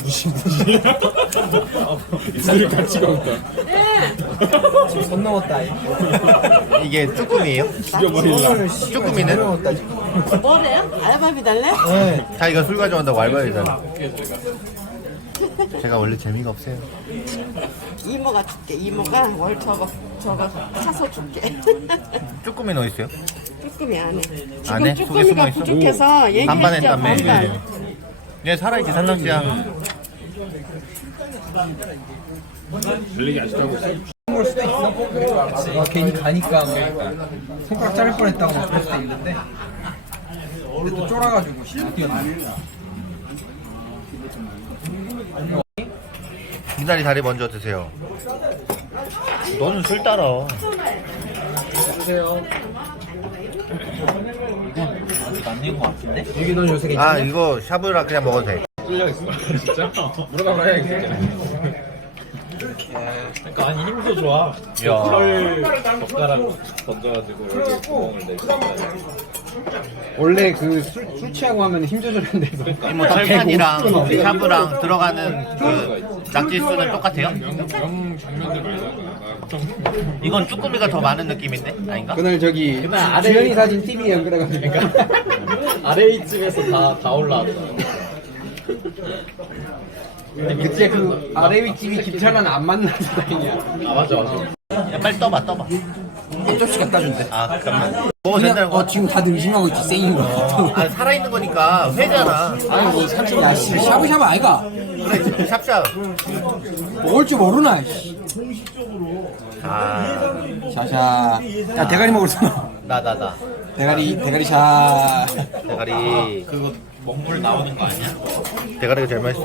무심무이 같이 간다. 예. 지금 손 넘었다. 이게 쭈꾸미예요? 죽꾸미는 뭐래요? 알바비 달래? 네. 자기가 술가져온다 알바비잖아. 제가 원래 재미가 없어요. 이모가 줄게. 이모가 월 저거 저거 사서 줄게. 쭈꾸미 넣어 있어요? 쭈꾸미 안에. 지금 안꾸미가 부족해서 얘기했죠. 반반 네 살아있지 산정 씨야. 물 수도 있어. 그치. 와, 괜히 가 그러니까. 손가락 자를 뻔했다고 그럴 수 있는데. 또 쫄아가지고 뛰어나. 이다리 다리 먼저 드세요. 너는 술 따라. 맞는 것 같은데? 여기는 요새 아 이거 샤브라 그냥 먹어도 돼 뚫려있어 진짜? 물어봐봐 야겠지 그러니까 아니 힘도 좋아. 이야. 야. 가락 던져가지고 구을 내. 원래 그 술 취하고 하면 힘 조절하는데 그러니까. 그러니까. 뭐 철판이랑 샤브랑 들어가는 그그 낙지수는 똑같아요? 명, 명. 이건 쭈꾸미가 더 많은 느낌인데 아닌가? 그날 저기 주연이 사진, 사진 TV 연결해가지고 RH집에서 다, 다 올라왔어 근데 그 거, 아래 위집이 김치랑안 맞는 디자인이아 맞아 맞아. 어. 야, 빨리 떠봐 떠봐. 조금씩 갖다 준대. 아 잠깐만. 뭐된다 어, 지금 다들 의심하고 있지 쌩인 어. 아, 살아 있는 거니까 회잖아. 어. 아뭐 삼촌 샤브샤브 아이가. 그래 응. 먹을 줄 모르나. 씨. 공식적으로. 아 샤샤. 야 대가리 먹을 수나. 나나 나. 대가리 아, 대가리 샤. 대가리. 아, 그거 먹물 나오는 거 아니야? 대가리가 제일 맛있.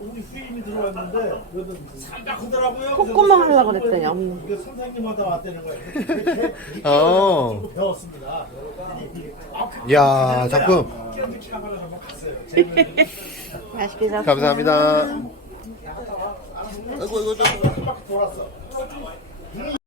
우리 수임이 들어왔는데 산다 크더라고요. 콧구멍 하려고 그더니 이게 선생님한테 왔다는 거예요. 배웠습니다. 야, 자꾸. 맛있게 잡. 감사합니다. 이고 이거 좀 돌았어.